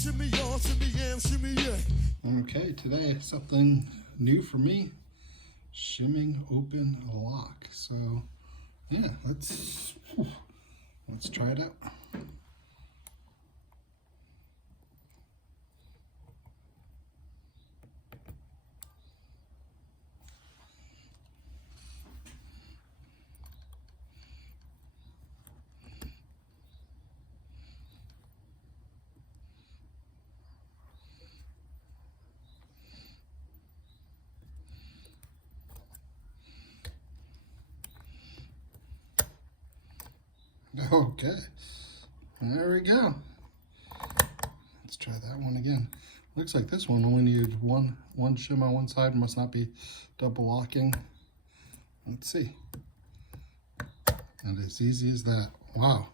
shimmy y'all, shimmy yam, shimmy yeah. Okay, today something new for me. Shimming open lock. So yeah, let's try it out. Okay, there we go. Let's try that one again. Looks like this one only needed one shim on one side. Must not be double locking. Let's see. And as easy as that. Wow.